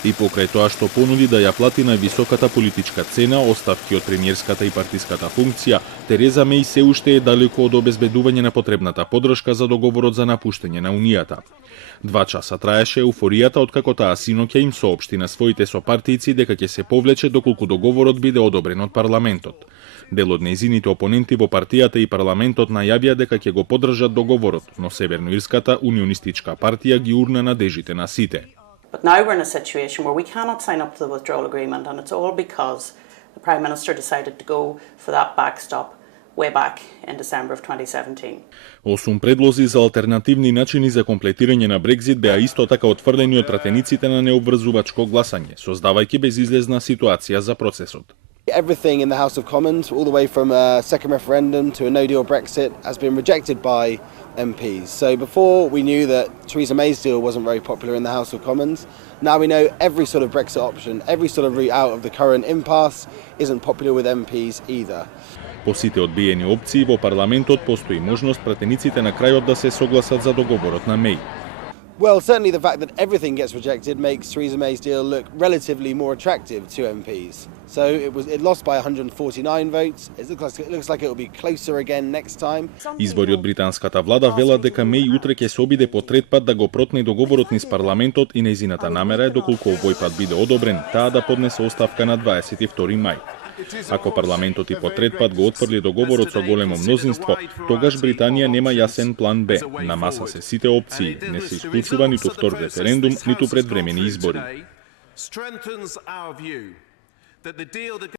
И покрај тоа што понуди да ја плати највисоката политичка цена, оставки од премиерската и партиската функција, Тереза Меј се уште е далеку од обезбедување на потребната поддршка за договорот за напуштање на Унијата. 2 часа траеше еуфоријата откако таа синоќа им соопшти на своите сопартијци дека ќе се повлече доколку договорот биде одобрен од парламентот. Дел од нејзините опоненти во партијата и парламентот најавија дека ќе го поддржат договорот, но Северноирската унионистичка партија ги урна надежите на сите. But now we're in a situation where we cannot sign up to the withdrawal agreement, and it's all because the Prime Minister decided to go for that backstop way back in December of 2017. 8 предлози за алтернативни начини за комплетирање на Брекзит беа исто така отфрлени од пратениците на необврзувачко гласање, создавајќи безизлезна ситуација за процесот. Everything in the House of Commons, all the way from a second referendum to a no-deal Brexit, has been rejected by MPs. So before we knew that Theresa May's deal wasn't very popular in the House of Commons, now we know every sort of Brexit option, every sort of route out of the current impasse isn't popular with MPs either. По сите одбиени опции во парламентот постои можност пратениците на крајот да се согласат за договорот на Меј. Well, certainly the fact that everything gets rejected makes Theresa May's deal look relatively more attractive to MPs. So it lost by 149 votes. It looks like it will be closer again next time. Извори од британската влада велат дека Меј утре ќе се обиде по трет пат да го протне договорот низ парламентот и нејзината намера е доколку овој пат биде одобрен, таа да поднесе оставка на 22 мај. Ако парламентот и по трет пат го отфрли договорот со големо мнозинство, тогаш Британија нема јасен план Б. На маса се сите опции, не се исклучува ниту втор референдум, ниту предвремени избори.